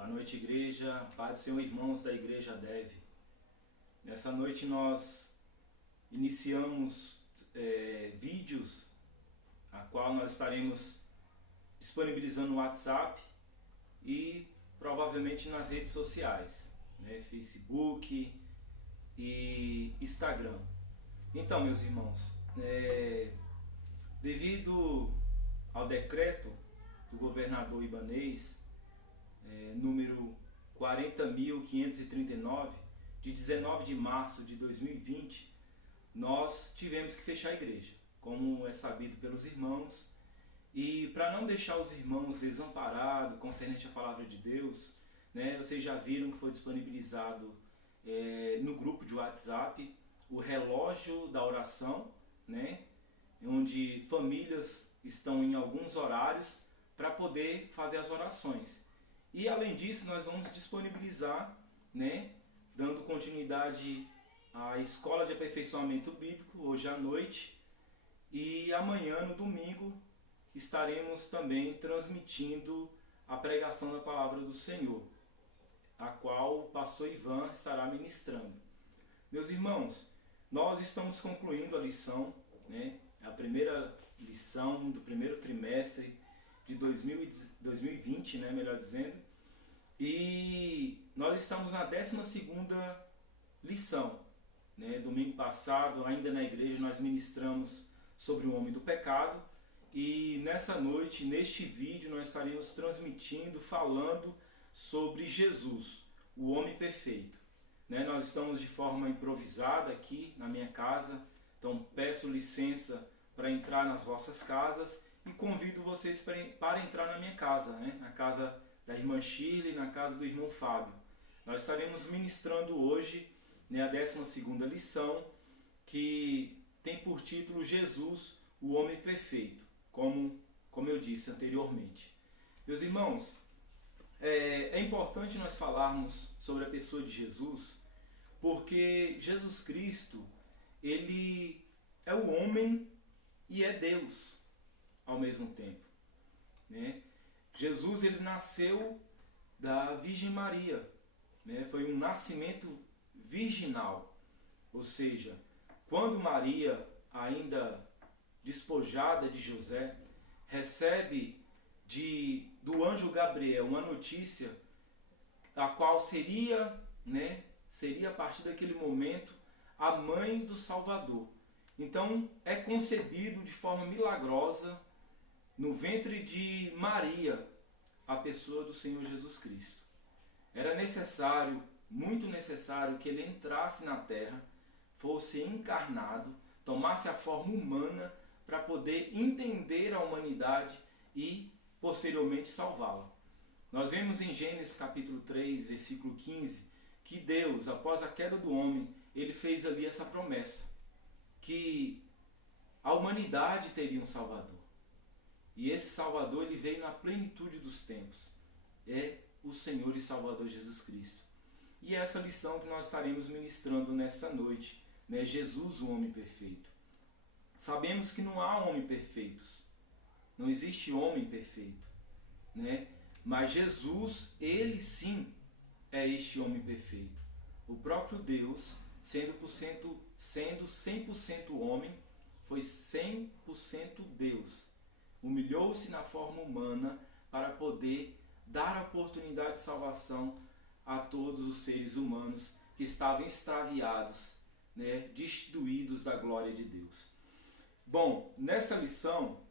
Boa noite, igreja. Paz do Senhor, irmãos da igreja Deve. Nessa noite nós iniciamos vídeos, a qual nós estaremos disponibilizando no WhatsApp e provavelmente nas redes sociais, Facebook e Instagram. Então, meus irmãos, devido ao decreto do governador ibanês, número 40.539, de 19 de março de 2020, nós tivemos que fechar a igreja, como é sabido pelos irmãos, e para não deixar os irmãos desamparados concernente à palavra de Deus, vocês já viram que foi disponibilizado no grupo de WhatsApp o relógio da oração, onde famílias estão em alguns horários para poder fazer as orações. E além disso, nós vamos disponibilizar, dando continuidade à escola de aperfeiçoamento bíblico, hoje à noite, e amanhã, no domingo, estaremos também transmitindo a pregação da palavra do Senhor, a qual o pastor Ivan estará ministrando. Meus irmãos, nós estamos concluindo a lição, a primeira lição do primeiro trimestre de 2020, melhor dizendo, e nós estamos na 12ª lição. Domingo passado, ainda na igreja, nós ministramos sobre o homem do pecado, e nessa noite, neste vídeo, nós estaremos transmitindo, falando sobre Jesus, o homem perfeito. Nós estamos de forma improvisada aqui na minha casa, então peço licença para entrar nas vossas casas e convido vocês para entrar na minha casa, na casa da irmã Shirley, na casa do irmão Fábio. Nós estaremos ministrando hoje a 12ª lição, que tem por título Jesus, o homem perfeito, como eu disse anteriormente. Meus irmãos, é importante nós falarmos sobre a pessoa de Jesus, porque Jesus Cristo, ele é o homem e é Deus ao mesmo tempo. Jesus, ele nasceu da Virgem Maria, foi um nascimento virginal, ou seja, quando Maria, ainda despojada de José, recebe do anjo Gabriel uma notícia, a qual seria a partir daquele momento a mãe do Salvador. Então é concebido de forma milagrosa no ventre de Maria a pessoa do Senhor Jesus Cristo. Era necessário, muito necessário, que ele entrasse na terra, fosse encarnado, tomasse a forma humana para poder entender a humanidade e posteriormente salvá-la. Nós vemos em Gênesis capítulo 3, versículo 15, que Deus, após a queda do homem, ele fez ali essa promessa, que a humanidade teria um Salvador. E esse Salvador, ele veio na plenitude dos tempos. É o Senhor e Salvador Jesus Cristo. E é essa lição que nós estaremos ministrando nesta noite, Jesus, o homem perfeito. Sabemos que não há homens perfeitos. Não existe homem perfeito. Mas Jesus, ele sim é este homem perfeito. O próprio Deus, sendo 100% homem, foi 100% Deus. Humilhou-se na forma humana para poder dar a oportunidade de salvação a todos os seres humanos que estavam extraviados, destituídos da glória de Deus. Bom, nessa lição,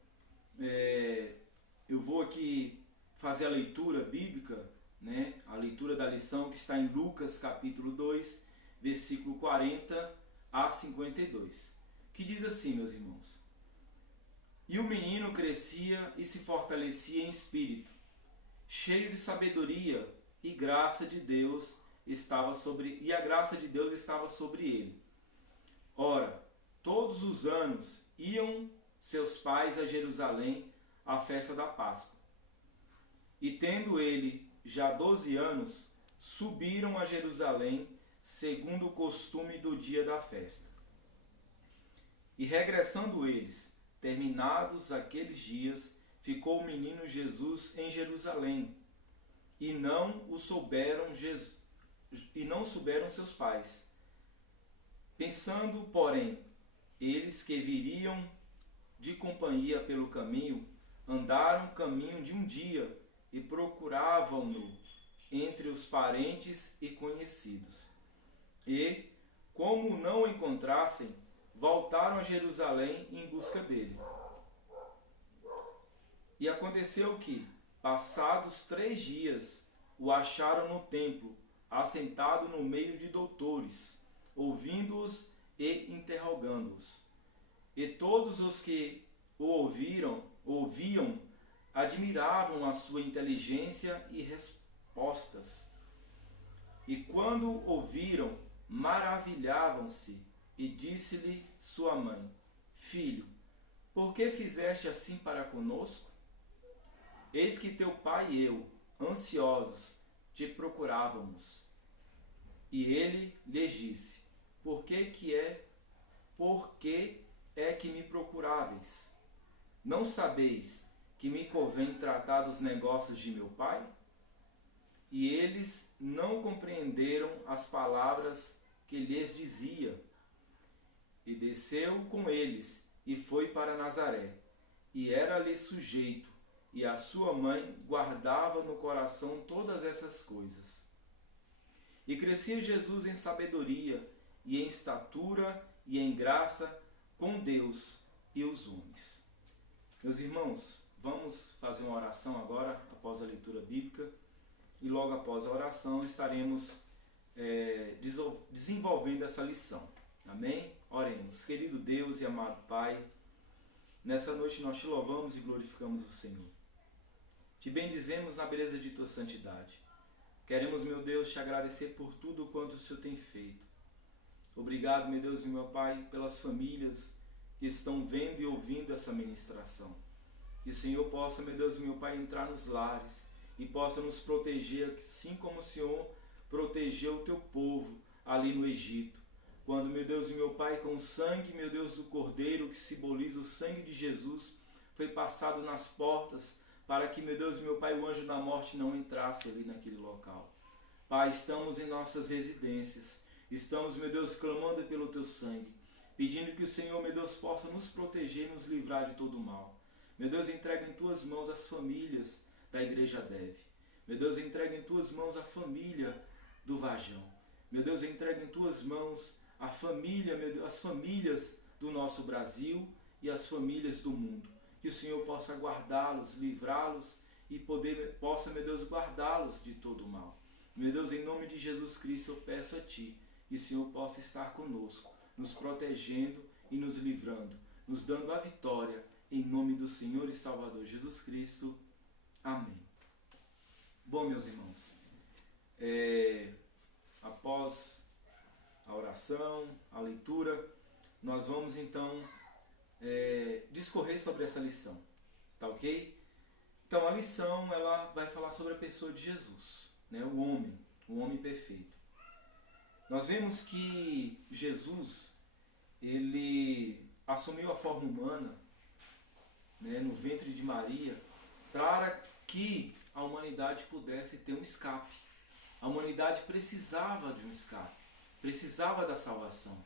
eu vou aqui fazer a leitura bíblica, a leitura da lição que está em Lucas capítulo 2, versículo 40 a 52, que diz assim, meus irmãos: E o menino crescia e se fortalecia em espírito, cheio de sabedoria, e a graça de Deus estava sobre ele. Ora, todos os anos iam seus pais a Jerusalém à festa da Páscoa. E tendo ele já 12 anos, subiram a Jerusalém, segundo o costume do dia da festa. E regressando eles, terminados aqueles dias, ficou o menino Jesus em Jerusalém. e não souberam seus pais. Pensando, porém, eles que viriam de companhia pelo caminho, andaram o caminho de um dia e procuravam-no entre os parentes e conhecidos. E, como não o encontrassem, voltaram a Jerusalém em busca dele. E aconteceu que, passados 3 dias, o acharam no templo, assentado no meio de doutores, ouvindo-os e interrogando-os. E todos os que o ouviam, admiravam a sua inteligência e respostas. E quando ouviram, maravilhavam-se, e disse-lhe sua mãe: Filho, por que fizeste assim para conosco? Eis que teu pai e eu, ansiosos, te procurávamos. E ele lhes disse: Por que é que me procuráveis? Não sabeis que me convém tratar dos negócios de meu pai? E eles não compreenderam as palavras que lhes dizia. E desceu com eles, e foi para Nazaré, e era-lhe sujeito, e a sua mãe guardava no coração todas essas coisas. E crescia Jesus em sabedoria, e em estatura, e em graça, com Deus e os homens. Meus irmãos, vamos fazer uma oração agora, após a leitura bíblica, e logo após a oração estaremos desenvolvendo essa lição. Amém? Oremos. Querido Deus e amado Pai, nessa noite nós te louvamos e glorificamos o Senhor. Te bendizemos na beleza de tua santidade. Queremos, meu Deus, te agradecer por tudo quanto o Senhor tem feito. Obrigado, meu Deus e meu Pai, pelas famílias que estão vendo e ouvindo essa ministração. Que o Senhor possa, meu Deus e meu Pai, entrar nos lares e possa nos proteger, assim como o Senhor protegeu o teu povo ali no Egito. Quando, meu Deus e meu Pai, com o sangue, meu Deus, do Cordeiro, que simboliza o sangue de Jesus, foi passado nas portas para que, meu Deus e meu Pai, o anjo da morte não entrasse ali naquele local. Pai, estamos em nossas residências, estamos, meu Deus, clamando pelo teu sangue, pedindo que o Senhor, meu Deus, possa nos proteger e nos livrar de todo o mal. Meu Deus, entrega em tuas mãos as famílias da Igreja Deve. Meu Deus, entrega em tuas mãos a família do Vajão. Meu Deus, entrega em tuas mãos a família, meu Deus, as famílias do nosso Brasil e as famílias do mundo. Que o Senhor possa guardá-los, livrá-los e possa, meu Deus, guardá-los de todo o mal. Meu Deus, em nome de Jesus Cristo, eu peço a Ti que o Senhor possa estar conosco, nos protegendo e nos livrando, nos dando a vitória, em nome do Senhor e Salvador Jesus Cristo. Amém. Bom, meus irmãos, após a oração, a leitura, nós vamos então discorrer sobre essa lição, tá ok? Então a lição ela vai falar sobre a pessoa de Jesus, né? O homem perfeito. Nós vemos que Jesus, ele assumiu a forma humana, né, no ventre de Maria, para que a humanidade pudesse ter um escape. A humanidade precisava de um escape, precisava da salvação.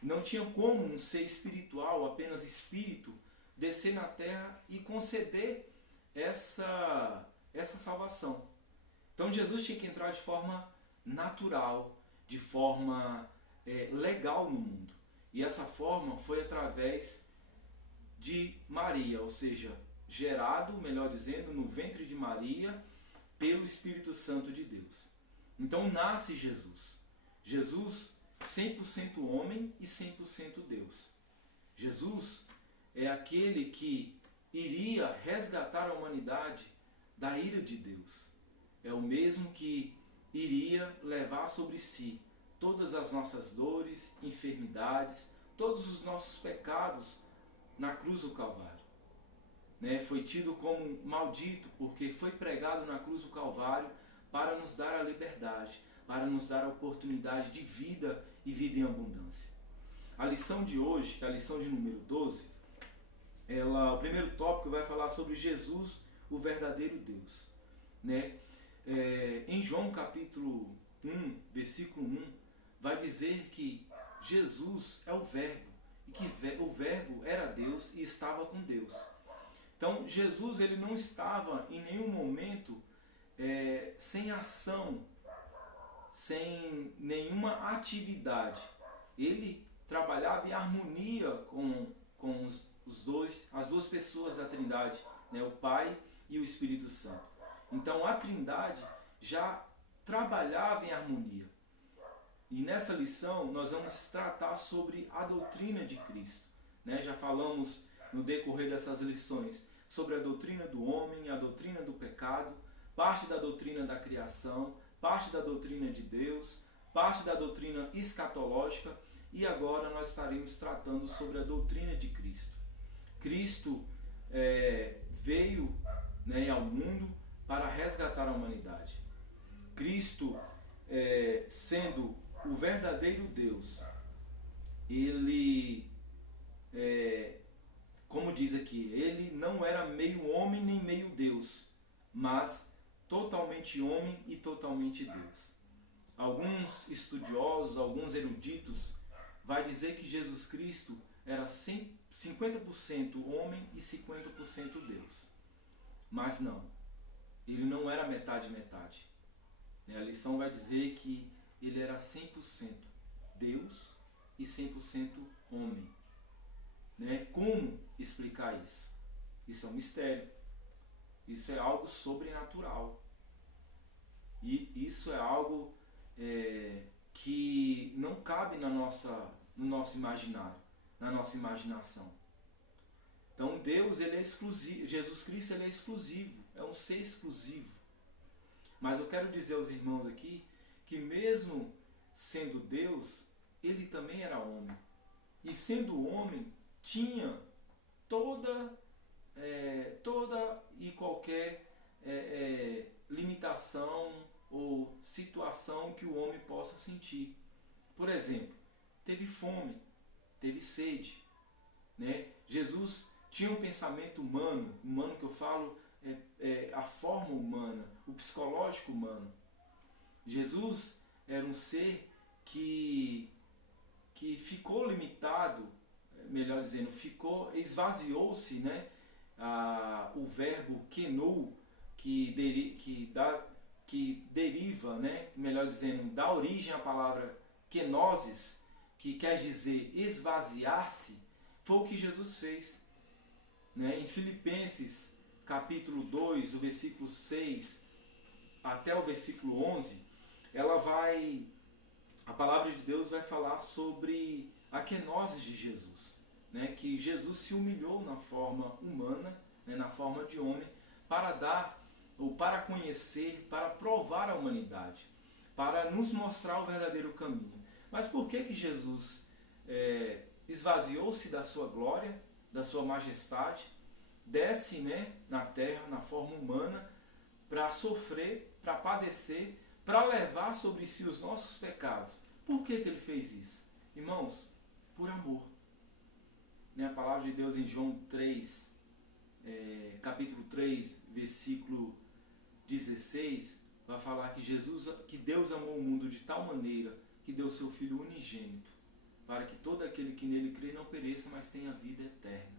Não tinha como um ser espiritual, apenas espírito, descer na terra e conceder essa salvação. Então Jesus tinha que entrar de forma natural, de forma legal no mundo. E essa forma foi através de Maria, ou seja, gerado, melhor dizendo, no ventre de Maria, pelo Espírito Santo de Deus. Então nasce Jesus. Jesus 100% homem e 100% Deus. Jesus é aquele que iria resgatar a humanidade da ira de Deus. É o mesmo que iria levar sobre si todas as nossas dores, enfermidades, todos os nossos pecados na cruz do Calvário. Foi tido como maldito porque foi pregado na cruz do Calvário para nos dar a liberdade, para nos dar a oportunidade de vida e vida em abundância. A lição de hoje, que é a lição de número 12, o primeiro tópico vai falar sobre Jesus, o verdadeiro Deus. Em João capítulo 1, versículo 1, vai dizer que Jesus é o Verbo, e que o Verbo era Deus e estava com Deus. Então Jesus ele não estava em nenhum momento sem ação, sem nenhuma atividade. Ele trabalhava em harmonia com as duas pessoas da Trindade, né, o Pai e o Espírito Santo. Então a Trindade já trabalhava em harmonia. E nessa lição nós vamos tratar sobre a doutrina de Cristo, né? Já falamos no decorrer dessas lições sobre a doutrina do homem, a doutrina do pecado, parte da doutrina da criação, parte da doutrina de Deus, parte da doutrina escatológica, e agora nós estaremos tratando sobre a doutrina de Cristo. Cristo veio, né, ao mundo para resgatar a humanidade. Cristo, sendo o verdadeiro Deus, ele, como diz aqui, ele não era meio homem nem meio Deus, mas totalmente homem e totalmente Deus. Alguns estudiosos, alguns eruditos, vai dizer que Jesus Cristo era 50% homem e 50% Deus. Mas não, ele não era metade-metade. A lição vai dizer que ele era 100% Deus e 100% homem. Como explicar isso? Isso é um mistério. Isso é algo sobrenatural. E isso é algo que não cabe no nosso imaginário, na nossa imaginação. Então Deus ele é exclusivo, Jesus Cristo ele é exclusivo, é um ser exclusivo. Mas eu quero dizer aos irmãos aqui que mesmo sendo Deus, ele também era homem. E sendo homem, tinha toda e qualquer limitação ou situação que o homem possa sentir. Por exemplo, teve fome, teve sede, né? Jesus tinha um pensamento humano que eu falo a forma humana, o psicológico humano. Jesus era um ser que ficou limitado, melhor dizendo, esvaziou-se, né? O verbo kenou, que deriva, né? Melhor dizendo, dá origem à palavra kenosis, que quer dizer esvaziar-se, foi o que Jesus fez. Né? Em Filipenses capítulo 2, o versículo 6 até o versículo 11, a palavra de Deus vai falar sobre a kenosis de Jesus, né? Que Jesus se humilhou na forma humana, né? Na forma de homem, para dar, ou para conhecer, para provar a humanidade, para nos mostrar o verdadeiro caminho. Mas por que Jesus esvaziou-se da sua glória, da sua majestade, desce, né, na terra, na forma humana, para sofrer, para padecer, para levar sobre si os nossos pecados? Por que ele fez isso? Irmãos, por amor. Né, a palavra de Deus em João 3, capítulo 3, versículo 16, vai falar que Deus amou o mundo de tal maneira que deu seu Filho unigênito, para que todo aquele que nele crê não pereça, mas tenha vida eterna.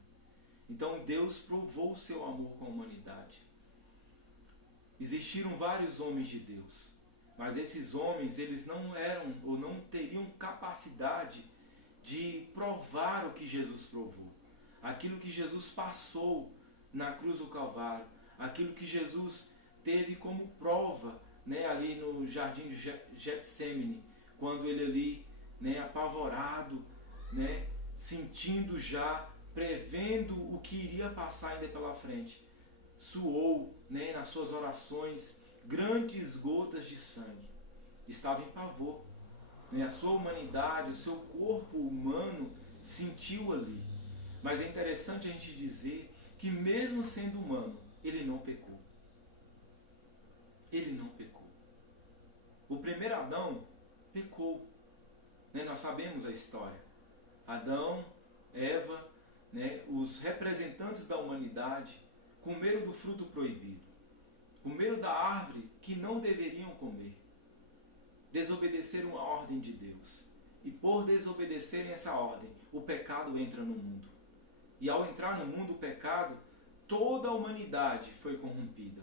Então Deus provou o seu amor com a humanidade. Existiram vários homens de Deus, mas esses homens, eles não eram ou não teriam capacidade de provar o que Jesus provou. Aquilo que Jesus passou na cruz do Calvário, aquilo que Jesus teve como prova, né, ali no jardim de Getsemane, quando ele ali, né, apavorado, né, sentindo já, prevendo o que iria passar ainda pela frente, suou, né, nas suas orações grandes gotas de sangue. Estava em pavor, né? A sua humanidade, o seu corpo humano sentiu ali. Mas é interessante a gente dizer que mesmo sendo humano, ele não pecou. Ele não pecou. O primeiro Adão pecou, né? Nós sabemos a história. Adão, Eva, né? Os representantes da humanidade comeram do fruto proibido. Comeram da árvore que não deveriam comer. Desobedeceram a ordem de Deus. E por desobedecerem essa ordem, o pecado entra no mundo. E ao entrar no mundo o pecado, toda a humanidade foi corrompida.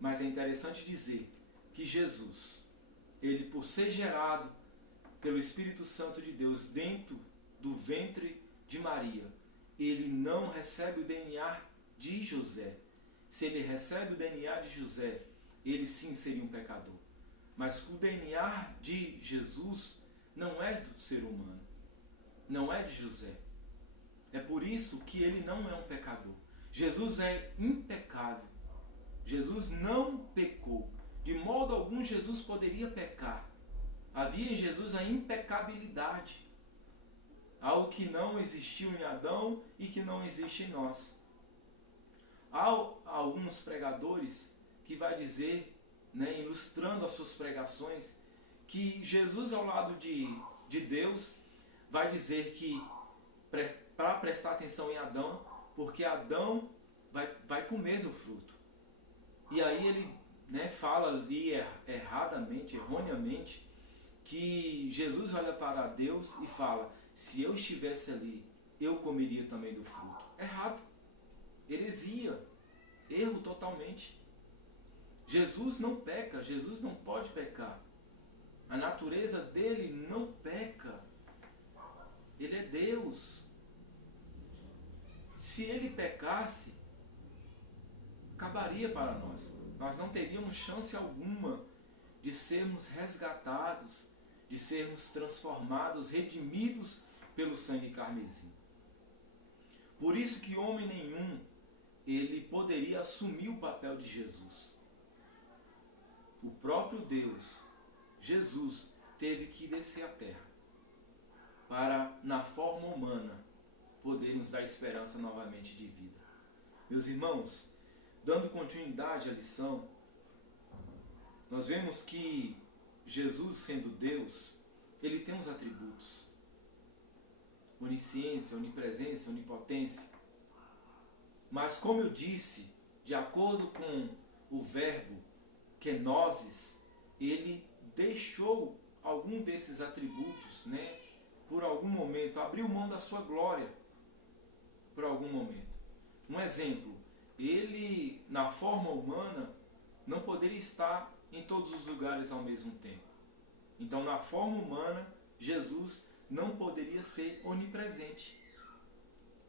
Mas é interessante dizer que Jesus, ele por ser gerado pelo Espírito Santo de Deus dentro do ventre de Maria, ele não recebe o DNA de José. Se ele recebe o DNA de José, ele sim seria um pecador. Mas o DNA de Jesus não é do ser humano, não é de José. É por isso que ele não é um pecador. Jesus é impecável. Jesus não pecou. De modo algum Jesus poderia pecar. Havia em Jesus a impecabilidade. Algo que não existiu em Adão e que não existe em nós. Há alguns pregadores que vai dizer, né, ilustrando as suas pregações, que Jesus ao lado de Deus vai dizer que para prestar atenção em Adão, porque Adão vai comer do fruto. E aí ele, né, fala ali erradamente, erroneamente, que Jesus olha para Deus e fala: se eu estivesse ali, eu comeria também do fruto. Errado. Heresia. Erro totalmente. Jesus não peca, Jesus não pode pecar. A natureza dele não peca. Ele é Deus. Se ele pecasse, acabaria para nós. Nós não teríamos chance alguma de sermos resgatados, de sermos transformados, redimidos pelo sangue carmesim. Por isso que homem nenhum, ele poderia assumir o papel de Jesus. O próprio Deus, Jesus, teve que descer à terra para, na forma humana, poder nos dar esperança novamente de vida. Meus irmãos, dando continuidade à lição, nós vemos que Jesus, sendo Deus, ele tem os atributos: onisciência, onipresença, onipotência. Mas, como eu disse, de acordo com o verbo kenosis, ele deixou algum desses atributos, né, por algum momento, abriu mão da sua glória por algum momento. Um exemplo, ele, na forma humana, não poderia estar em todos os lugares ao mesmo tempo. Então, na forma humana, Jesus não poderia ser onipresente.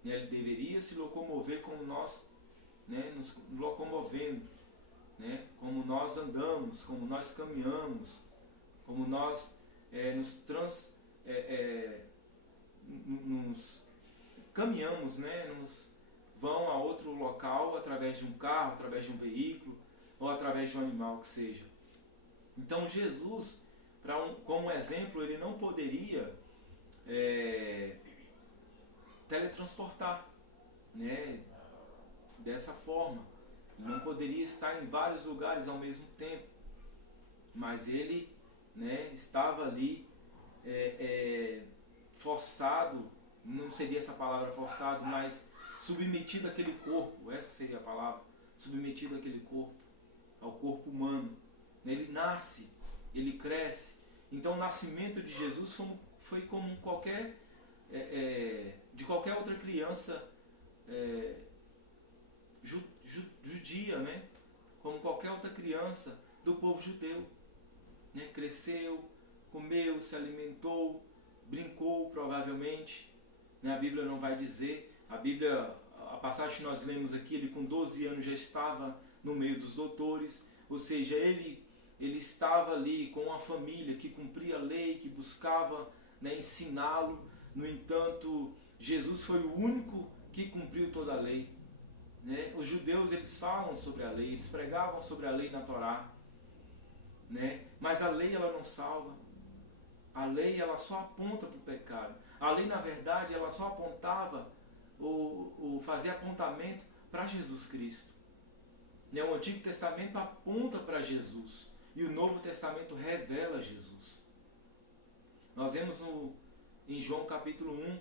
Ele deveria se locomover como nós, né, nos locomovendo, né, como nós andamos, como nós caminhamos, como nós nos caminhamos, né, nos vão a outro local através de um carro, através de um veículo ou através de um animal que seja. Então Jesus, como exemplo, ele não poderia teletransportar, né, dessa forma. Ele não poderia estar em vários lugares ao mesmo tempo, mas ele, né, estava ali forçado, não seria essa palavra forçado, mas submetido àquele corpo, essa seria a palavra, submetido àquele corpo, ao corpo humano. Ele nasce, ele cresce. Então o nascimento de Jesus foi como de qualquer outra criança judia, né? Como qualquer outra criança do povo judeu, né? Cresceu, comeu, se alimentou, brincou provavelmente, né? A Bíblia não vai dizer, a passagem que nós lemos aqui, ele com 12 anos já estava no meio dos doutores, ou seja, ele estava ali com uma família que cumpria a lei, que buscava, né, ensiná-lo. No entanto, Jesus foi o único que cumpriu toda a lei, né? Os judeus, eles falam sobre a lei, eles pregavam sobre a lei na Torá, né? Mas a lei, ela não salva. A lei, ela só aponta para o pecado. A lei, na verdade, ela só apontava ou fazia apontamento para Jesus Cristo, né? O Antigo Testamento aponta para Jesus e o Novo Testamento revela Jesus. Nós vemos em João capítulo 1,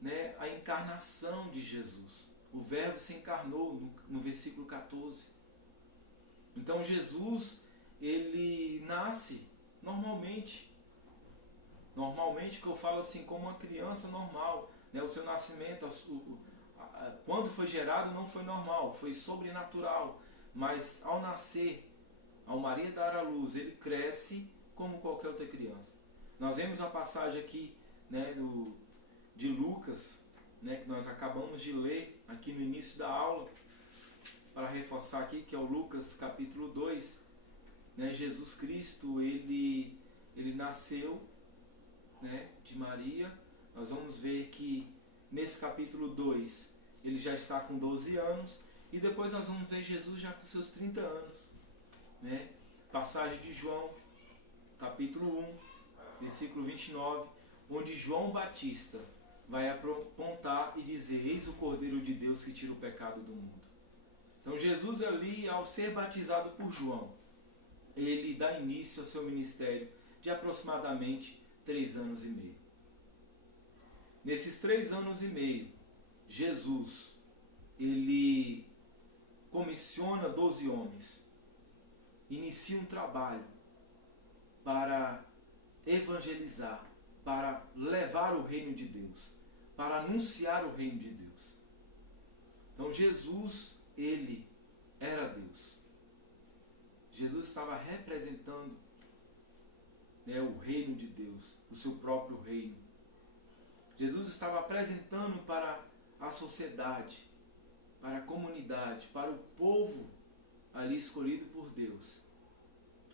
né, a encarnação de Jesus. O Verbo se encarnou no versículo 14. Então Jesus ele nasce normalmente. Normalmente, que eu falo assim, como uma criança normal, né? O seu nascimento, quando foi gerado não foi normal, foi sobrenatural. Mas ao nascer, ao Maria dar à luz, ele cresce como qualquer outra criança. Nós vemos a passagem aqui, né, de Lucas, né, que nós acabamos de ler aqui no início da aula, para reforçar aqui, que é o Lucas capítulo 2. Né, Jesus Cristo, ele nasceu, né, de Maria. Nós vamos ver que nesse capítulo 2 ele já está com 12 anos, e depois nós vamos ver Jesus já com seus 30 anos. Né? Passagem de João, capítulo 1, versículo 29, onde João Batista vai apontar e dizer: eis o Cordeiro de Deus que tira o pecado do mundo. Então Jesus ali, ao ser batizado por João, ele dá início ao seu ministério de aproximadamente 3 anos e meio. Nesses 3 anos e meio, Jesus, ele comissiona 12 homens, inicia um trabalho para evangelizar, para levar o reino de Deus, para anunciar o reino de Deus. Então Jesus, ele era Deus. Jesus estava representando, né, o reino de Deus, o seu próprio reino. Jesus estava apresentando para a sociedade, para a comunidade, para o povo ali escolhido por Deus,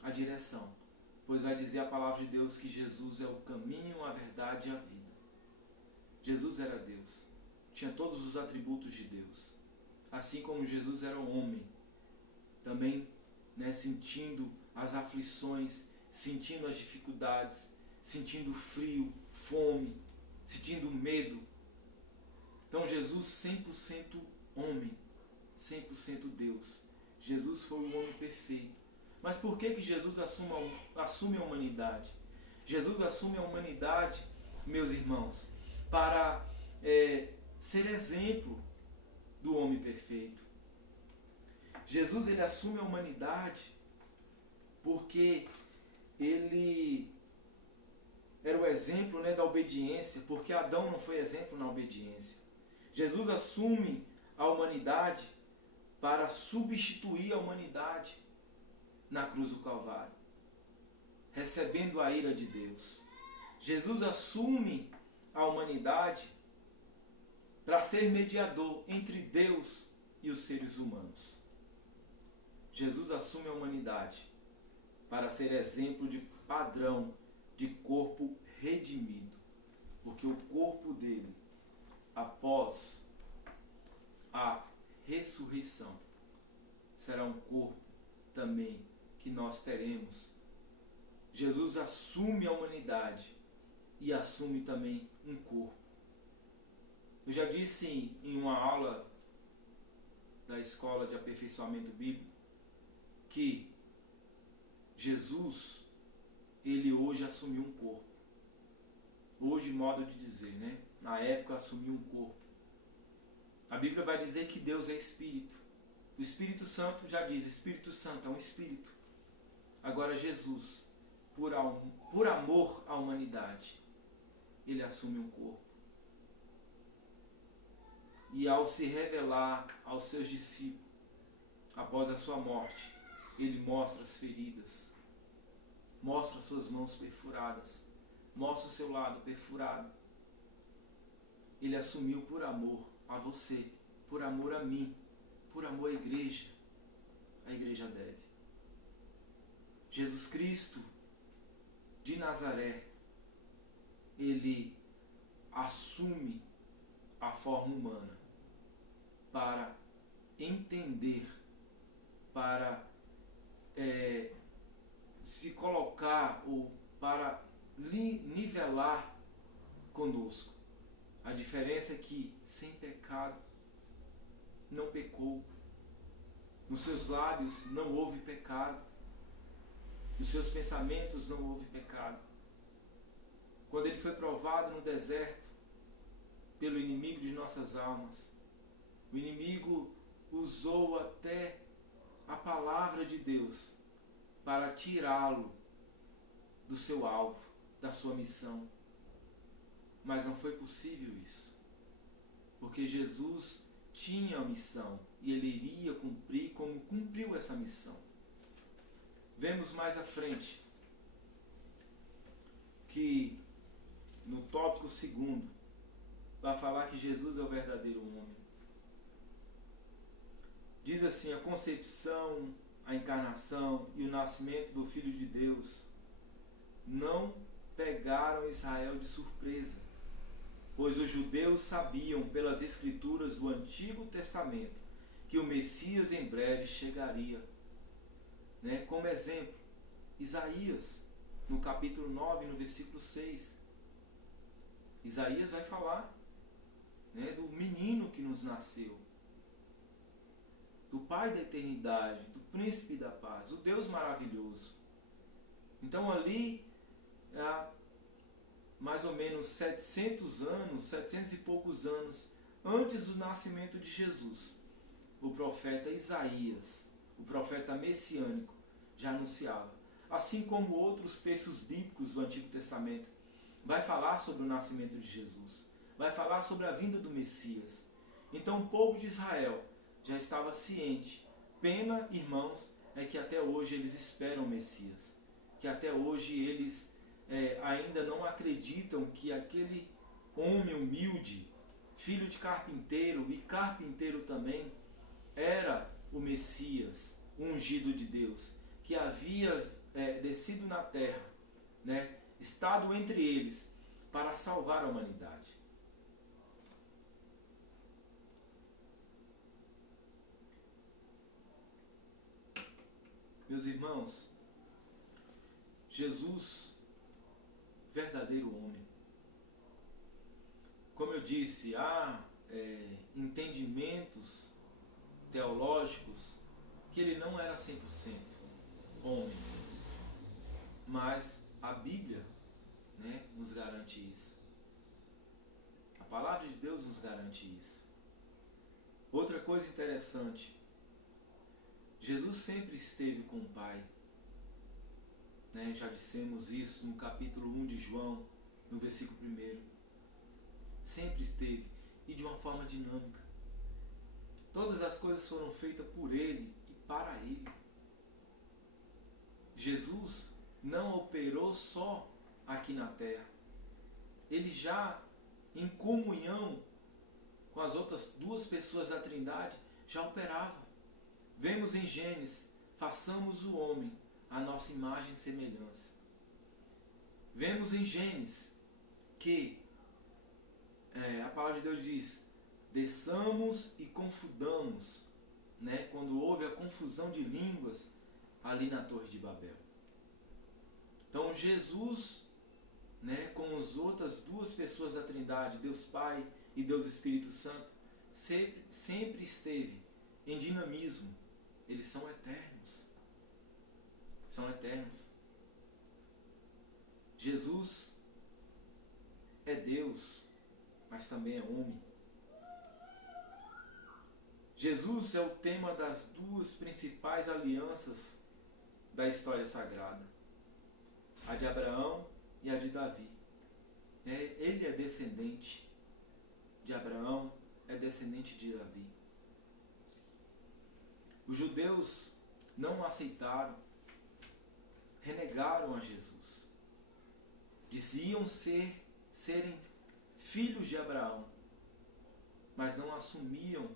a direção. Pois vai dizer a palavra de Deus que Jesus é o caminho, a verdade e a vida. Jesus era Deus, tinha todos os atributos de Deus. Assim como Jesus era um homem, também, né, sentindo as aflições, sentindo as dificuldades, sentindo frio, fome, sentindo medo. Então Jesus 100% homem, 100% Deus. Jesus foi o homem perfeito. Mas por que Jesus assume a humanidade? Jesus assume a humanidade, meus irmãos, para ser exemplo do homem perfeito. Jesus, ele assume a humanidade porque ele era o exemplo, né, da obediência, porque Adão não foi exemplo na obediência. Jesus assume a humanidade para substituir a humanidade na cruz do Calvário, recebendo a ira de Deus. Jesus assume a humanidade para ser mediador entre Deus e os seres humanos. Jesus assume a humanidade para ser exemplo de padrão de corpo redimido, porque o corpo dele, após a ressurreição, será um corpo também que nós teremos. Jesus assume a humanidade e assume também um corpo. Eu já disse em uma aula da Escola de Aperfeiçoamento Bíblico que Jesus, ele hoje assumiu um corpo. Hoje, modo de dizer, né? Na época assumiu um corpo. A Bíblia vai dizer que Deus é Espírito. O Espírito Santo já diz, Espírito Santo é um Espírito. Agora Jesus, por amor à humanidade, ele assume um corpo. E ao se revelar aos seus discípulos, após a sua morte, ele mostra as feridas, mostra as suas mãos perfuradas, mostra o seu lado perfurado. Ele assumiu por amor a você, por amor a mim, por amor à igreja. A igreja deve. Jesus Cristo de Nazaré, ele assume a forma humana para entender, para se colocar ou para nivelar conosco. A diferença é que sem pecado não pecou, nos seus lábios não houve pecado, nos seus pensamentos não houve pecado. Quando ele foi provado no deserto pelo inimigo de nossas almas, o inimigo usou até a palavra de Deus para tirá-lo do seu alvo, da sua missão. Mas não foi possível isso, porque Jesus tinha a missão e ele iria cumprir como cumpriu essa missão. Vemos mais à frente que no tópico 2 vai falar que Jesus é o verdadeiro homem. Diz assim: a concepção, a encarnação e o nascimento do Filho de Deus não pegaram Israel de surpresa, pois os judeus sabiam pelas escrituras do Antigo Testamento que o Messias em breve chegaria. Como exemplo, Isaías, no capítulo 9, no versículo 6. Isaías vai falar do menino que nos nasceu, do Pai da eternidade, do Príncipe da paz, o Deus maravilhoso. Então ali, há mais ou menos 700 anos, 700 e poucos anos antes do nascimento de Jesus, o profeta Isaías, o profeta messiânico, já anunciava. Assim como outros textos bíblicos do Antigo Testamento, vai falar sobre o nascimento de Jesus, vai falar sobre a vinda do Messias. Então o povo de Israel já estava ciente. Pena, irmãos, é que até hoje eles esperam o Messias, que até hoje eles ainda não acreditam que aquele homem humilde, filho de carpinteiro e carpinteiro também, era o Messias, o ungido de Deus, que havia descido na terra, estado entre eles para salvar a humanidade. Meus irmãos, Jesus, verdadeiro homem. Como eu disse, há entendimentos teológicos que ele não era 100% homem, mas a Bíblia nos garante isso. A palavra de Deus nos garante isso. Outra coisa interessante, Jesus sempre esteve com o Pai. Já dissemos isso no capítulo 1 de João, no versículo 1. Sempre esteve, e de uma forma dinâmica. Todas as coisas foram feitas por Ele e para Ele. Jesus não operou só aqui na terra. Ele já, em comunhão com as outras duas pessoas da Trindade, já operava. Vemos em Gênesis: façamos o homem a nossa imagem e semelhança. Vemos em Gênesis que a palavra de Deus diz: desçamos e confundamos, quando houve a confusão de línguas ali na Torre de Babel. Então Jesus, com as outras duas pessoas da Trindade, Deus Pai e Deus Espírito Santo, sempre esteve em dinamismo. Eles são eternos. São eternos. Jesus é Deus, mas também é homem. Jesus é o tema das duas principais alianças da história sagrada, a de Abraão e a de Davi. Ele é descendente de Abraão, é descendente de Davi. Os judeus não o aceitaram, renegaram a Jesus. Diziam serem filhos de Abraão, mas não assumiam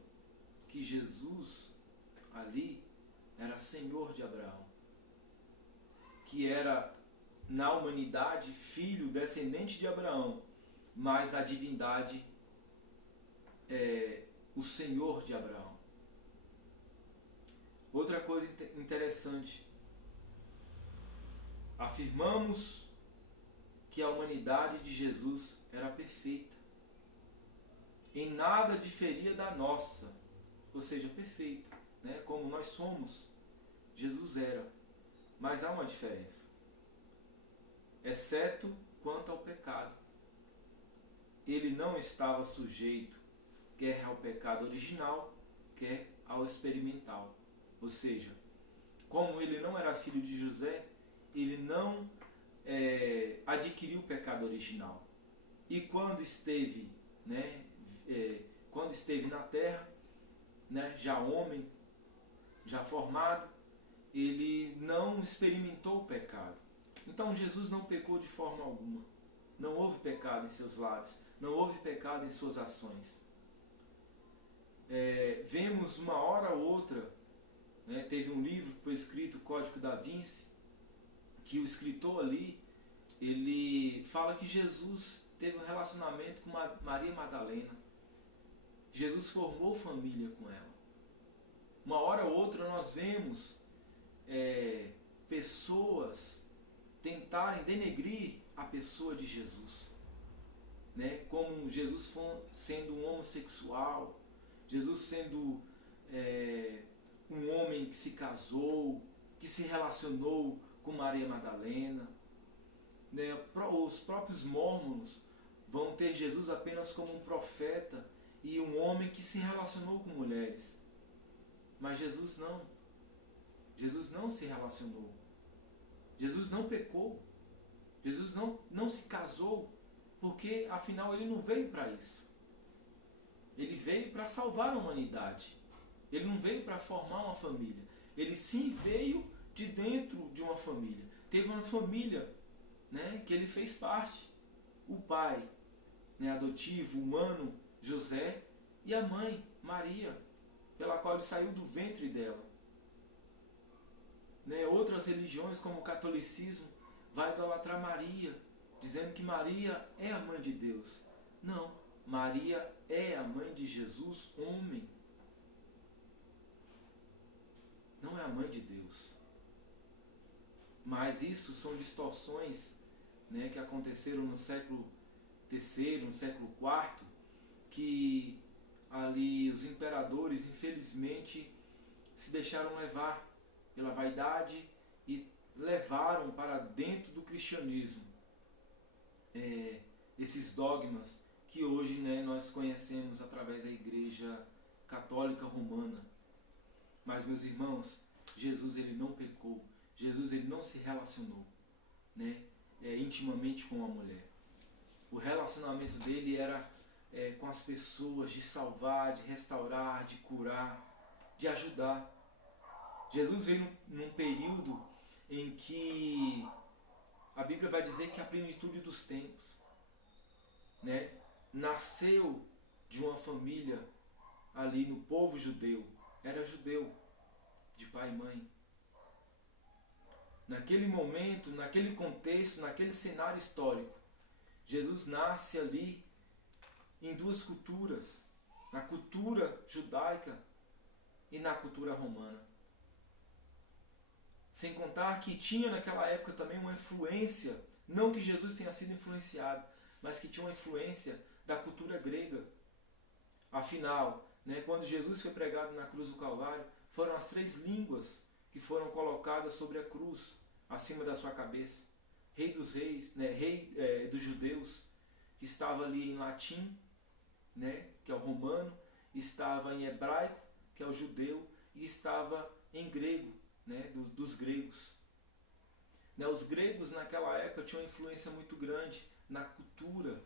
que Jesus ali era Senhor de Abraão, que era na humanidade filho, descendente de Abraão, mas na divindade o Senhor de Abraão. Outra coisa interessante, afirmamos que a humanidade de Jesus era perfeita, em nada diferia da nossa, ou seja, perfeito, como nós somos, Jesus era, mas há uma diferença, exceto quanto ao pecado. Ele não estava sujeito quer ao pecado original, quer ao experimental. Ou seja, como ele não era filho de José, ele não adquiriu o pecado original. E quando esteve, quando esteve na terra, já homem, já formado, ele não experimentou o pecado. Então Jesus não pecou de forma alguma. Não houve pecado em seus lábios, não houve pecado em suas ações. Vemos uma hora ou outra, teve um livro que foi escrito, Código da Vinci, que o escritor ali, ele fala que Jesus teve um relacionamento com Maria Madalena. Jesus formou família com ela. Uma hora ou outra nós vemos pessoas tentarem denegrir a pessoa de Jesus, como Jesus sendo um homossexual, Jesus sendo um homem que se casou, que se relacionou com Maria Madalena. Os próprios mórmonos vão ter Jesus apenas como um profeta e um homem que se relacionou com mulheres. Mas Jesus não. Jesus não se relacionou. Jesus não pecou. Jesus não se casou, porque afinal ele não veio para isso. Ele veio para salvar a humanidade. Ele não veio para formar uma família. Ele sim veio de dentro de uma família. Teve uma família, que ele fez parte. O pai, adotivo, humano, José, e a mãe, Maria, pela qual ele saiu do ventre dela. Outras religiões, como o catolicismo, vai idolatrar Maria, dizendo que Maria é a mãe de Deus. Não, Maria é a mãe de Jesus, homem. Não é a mãe de Deus. Mas isso são distorções, que aconteceram no século III, no século IV, que ali os imperadores, infelizmente, se deixaram levar pela vaidade e levaram para dentro do cristianismo esses dogmas que hoje nós conhecemos através da Igreja Católica Romana. Mas, meus irmãos, Jesus ele não pecou, Jesus ele não se relacionou intimamente com a mulher. O relacionamento dele era com as pessoas, de salvar, de restaurar, de curar, de ajudar. Jesus veio num período em que a Bíblia vai dizer que a plenitude dos tempos, nasceu de uma família ali no povo judeu. Era judeu, de pai e mãe. Naquele momento, naquele contexto, naquele cenário histórico, Jesus nasce ali em duas culturas, na cultura judaica e na cultura romana. Sem contar que tinha naquela época também uma influência, não que Jesus tenha sido influenciado, mas que tinha uma influência da cultura grega. Afinal, quando Jesus foi pregado na cruz do Calvário, foram as 3 línguas que foram colocadas sobre a cruz, acima da sua cabeça. Rei dos reis, rei dos judeus, que estava ali em latim, que é o romano, estava em hebraico, que é o judeu, e estava em grego, dos gregos. Os gregos naquela época tinham uma influência muito grande na cultura.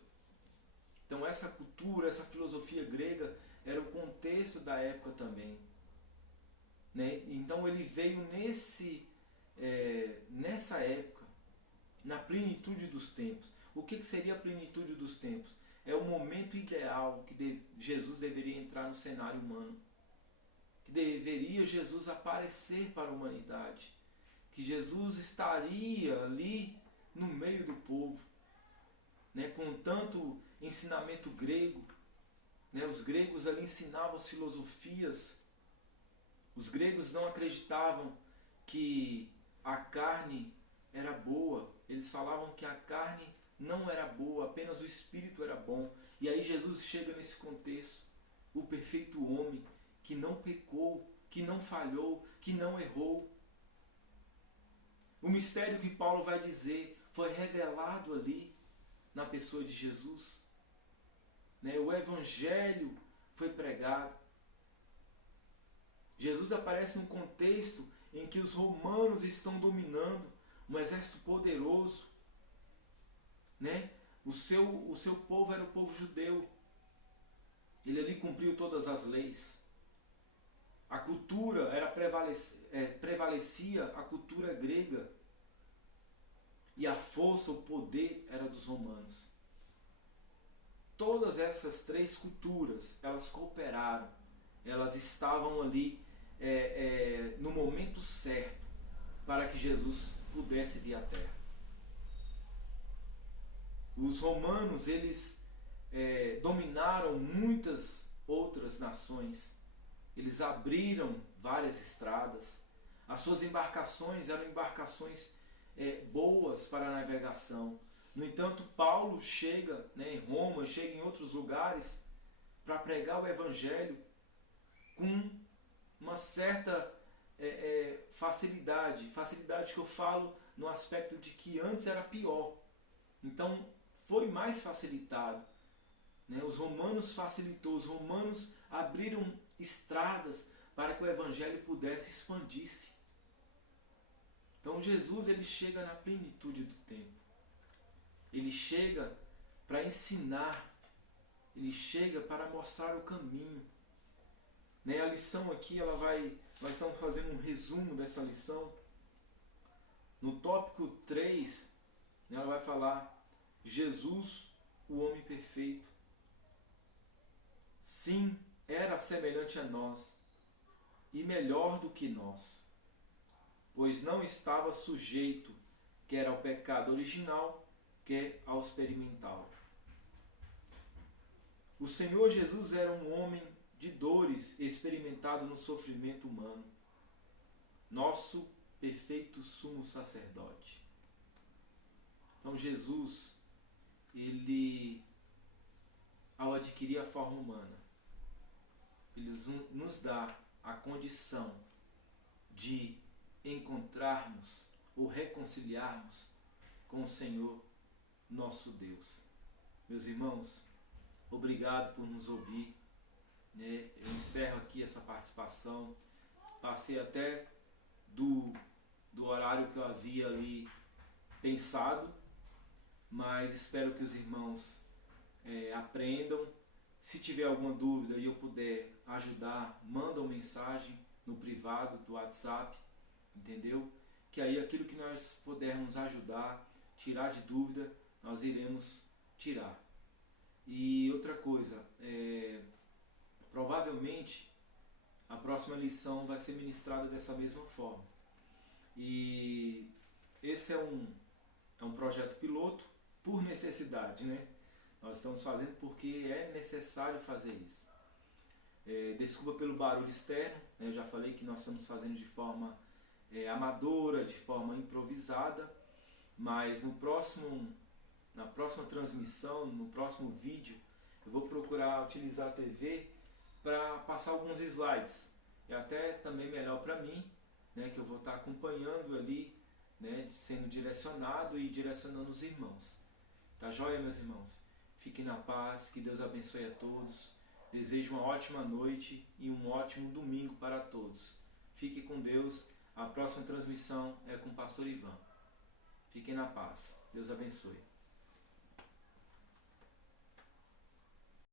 Então essa cultura, essa filosofia grega era o contexto da época também. Então ele veio nessa época, na plenitude dos tempos. O que seria a plenitude dos tempos? É o momento ideal que Jesus deveria entrar no cenário humano. Que deveria Jesus aparecer para a humanidade. Que Jesus estaria ali no meio do povo. Com tanto ensinamento grego. Os gregos ali ensinavam as filosofias. Os gregos não acreditavam que a carne era boa. Eles falavam que a carne não era boa, apenas o espírito era bom. E aí Jesus chega nesse contexto, o perfeito homem, que não pecou, que não falhou, que não errou. O mistério que Paulo vai dizer foi revelado ali na pessoa de Jesus. O evangelho foi pregado. Jesus aparece num contexto em que os romanos estão dominando, um exército poderoso, né? O seu povo era o povo judeu. Ele ali cumpriu todas as leis. A cultura prevalecia a cultura grega. E a força, o poder era dos romanos. Todas essas três culturas, elas cooperaram. Elas estavam ali no momento certo para que Jesus pudesse vir à Terra. Os romanos, eles dominaram muitas outras nações. Eles abriram várias estradas. As suas embarcações eram embarcações boas para a navegação. No entanto, Paulo chega, né, em Roma, chega em outros lugares para pregar o Evangelho com uma certa facilidade. Facilidade que eu falo no aspecto de que antes era pior. Então, foi mais facilitado. Né? Os romanos facilitou, os romanos abriram estradas para que o Evangelho pudesse expandir-se. Então Jesus, ele chega na plenitude do tempo. Ele chega para ensinar. Ele chega para mostrar o caminho. Né? A lição aqui, nós estamos fazendo um resumo dessa lição. No tópico 3, ela vai falar Jesus, o homem perfeito. Sim, era semelhante a nós e melhor do que nós, pois não estava sujeito quer ao pecado original, quer ao experimental. O Senhor Jesus era um homem de dores, experimentado no sofrimento humano, nosso perfeito sumo sacerdote. Então Jesus, ele, ao adquirir a forma humana, ele nos dá a condição de encontrarmos ou reconciliarmos com o Senhor nosso Deus. Meus irmãos, obrigado por nos ouvir. Né? Eu encerro aqui essa participação. Passei até do horário que eu havia ali pensado, mas espero que os irmãos aprendam. Se tiver alguma dúvida e eu puder ajudar, manda uma mensagem no privado do WhatsApp, entendeu? Que aí aquilo que nós pudermos ajudar, tirar de dúvida, nós iremos tirar. E outra coisa, provavelmente a próxima lição vai ser ministrada dessa mesma forma. E esse é um projeto piloto por necessidade, né? Nós estamos fazendo porque é necessário fazer isso. Desculpa pelo barulho externo, né? Eu já falei que nós estamos fazendo de forma amadora, de forma improvisada, mas na próxima transmissão, no próximo vídeo, eu vou procurar utilizar a TV para passar alguns slides. É até também melhor para mim, né? Que eu vou estar acompanhando ali, né? Sendo direcionado e direcionando os irmãos. Tá joia, meus irmãos? Fiquem na paz, que Deus abençoe a todos. Desejo uma ótima noite e um ótimo domingo para todos. Fique com Deus. A próxima transmissão é com o pastor Ivan. Fiquem na paz. Deus abençoe.